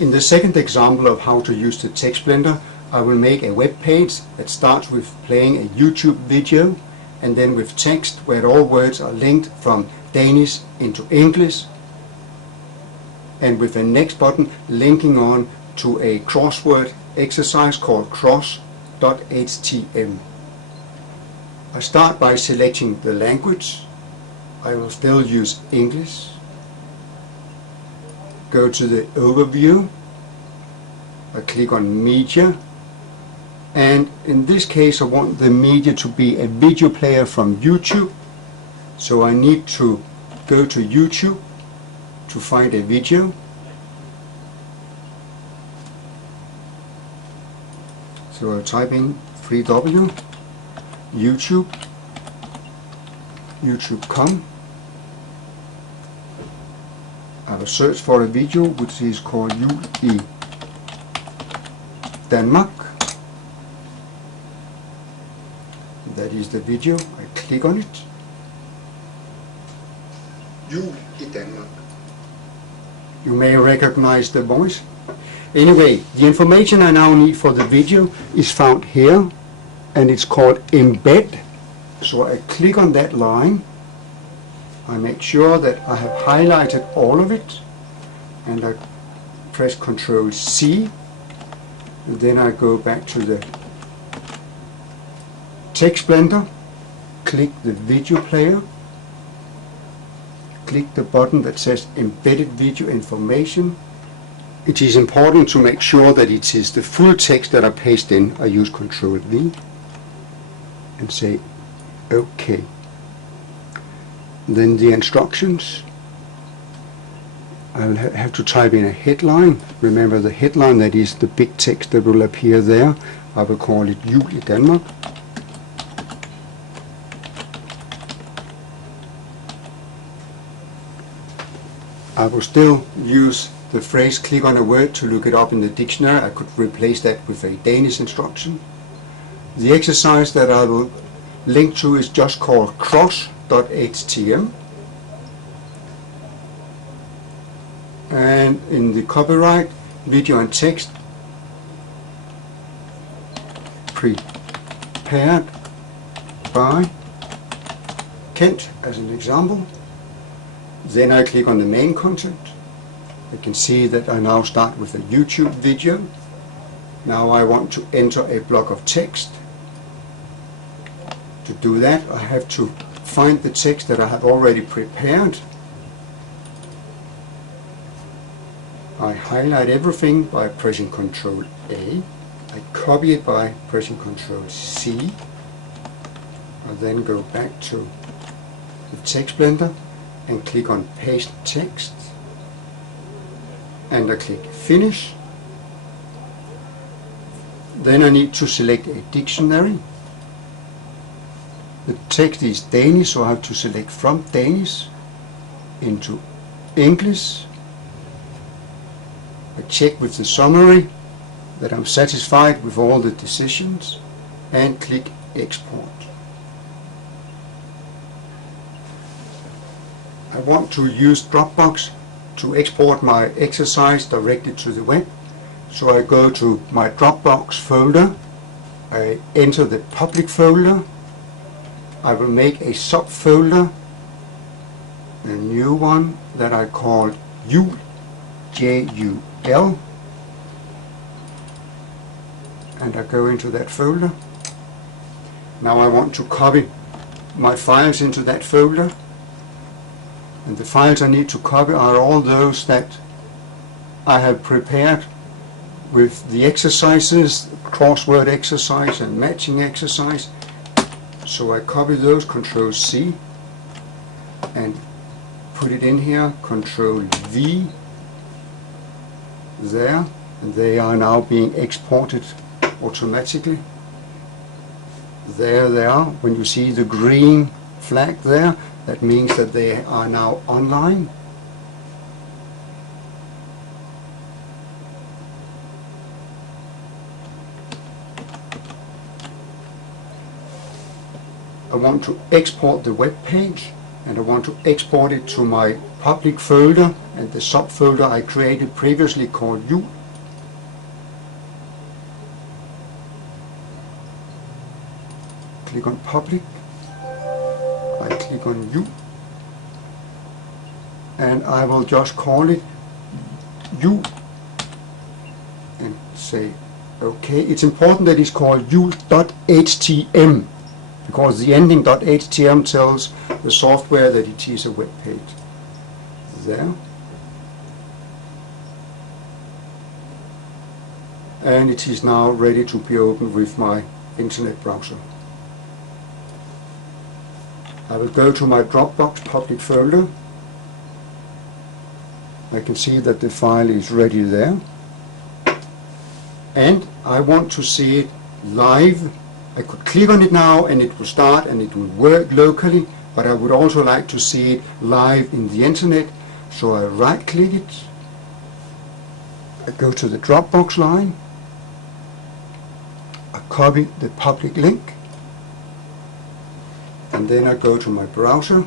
In the second example of how to use the Text Blender, I will make a web page that starts with playing a YouTube video and then with text where all words are linked from Danish into English, and with the next button linking on to a crossword exercise called cross.htm. I start by selecting the language. I will still use English. Go to the overview. I click on media, and in this case I want the media to be a video player from YouTube, so I need to go to YouTube to find a video. So I'll type in 3W YouTube, YouTube.com. I will search for a video which is called Jul i Danmark. That is the video. I click on it. Jul i Danmark. You may recognize the voice. Anyway, the information I now need for the video is found here, and it's called embed. So I click on that line. I make sure that I have highlighted all of it, and I press Ctrl C, and then I go back to the Text Blender, click the video player, click the button that says embedded video information. It is important to make sure that it is the full text that I paste in. I use Ctrl V and say OK. Then the instructions. I'll have to type in a headline. Remember the headline, that is the big text that will appear there. I will call it Jul i Danmark. I will still use the phrase click on a word to look it up in the dictionary. I could replace that with a Danish instruction. The exercise that I will link to is just called cross.htm. And in the copyright, video and text, prepared by Kent as an example. Then I click on the main content. You can see that I now start with a YouTube video. Now I want to enter a block of text. To do that, I have to find the text that I have already prepared. I highlight everything by pressing Ctrl A. I copy it by pressing Ctrl C. I then go back to the Text Blender and click on Paste Text. And I click Finish. Then I need to select a dictionary. The text is Danish, so I have to select from Danish into English. I check with the summary that I'm satisfied with all the decisions and click Export. I want to use Dropbox to export my exercise directly to the web. So I go to my Dropbox folder, I enter the public folder, I will make a subfolder, a new one that I call Jul, J-U-L, and I go into that folder. Now I want to copy my files into that folder, and the files I need to copy are all those that I have prepared with the exercises, crossword exercise and matching exercise. So I copy those, Ctrl C, and put it in here, Ctrl V, there, and they are now being exported automatically. There they are. When you see the green flag there, that means that they are now online. I want to export the web page. and I want to export it to my public folder and the subfolder I created previously called Jul. Click on public, I click on Jul, and I will just call it Jul and say OK. It's important that it's called jul.htm because the ending .htm tells the software that it is a web page. There. And it is now ready to be opened with my internet browser. I will go to my Dropbox public folder. I can see that the file is ready there. And I want to see it live. I could click on it now and it will start and it will work locally, but I would also like to see it live in the internet. So I right click it, I go to the Dropbox line, I copy the public link, and then I go to my browser,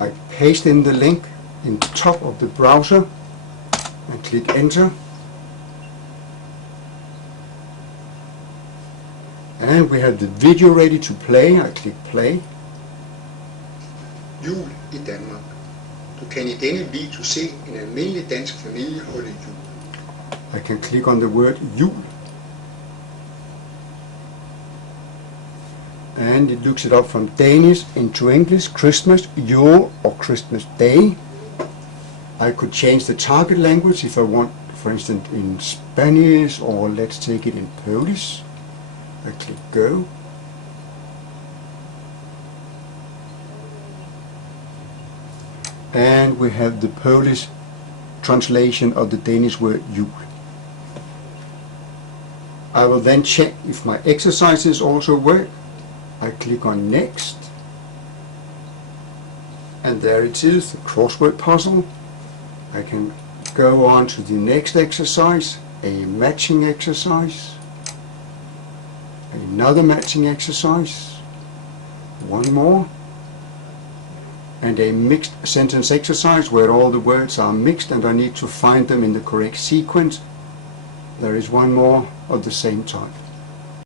I paste in the link in the top of the browser and click enter. And we have the video ready to play. I click play. Jul i Danmark. Du kan i denne video se en almindelig dansk familie holde jul. I can click on the word jul. And it looks it up from Danish into English, Christmas, Jul or Christmas Day. I could change the target language if I want, for instance, in Spanish, or let's take it in Polish. I click go. And we have the Polish translation of the Danish word jul. I will then check if my exercises also work. I click on next. And there it is, the crossword puzzle. I can go on to the next exercise, a matching exercise. Another matching exercise. One more. And a mixed sentence exercise where all the words are mixed and I need to find them in the correct sequence. There is one more of the same type.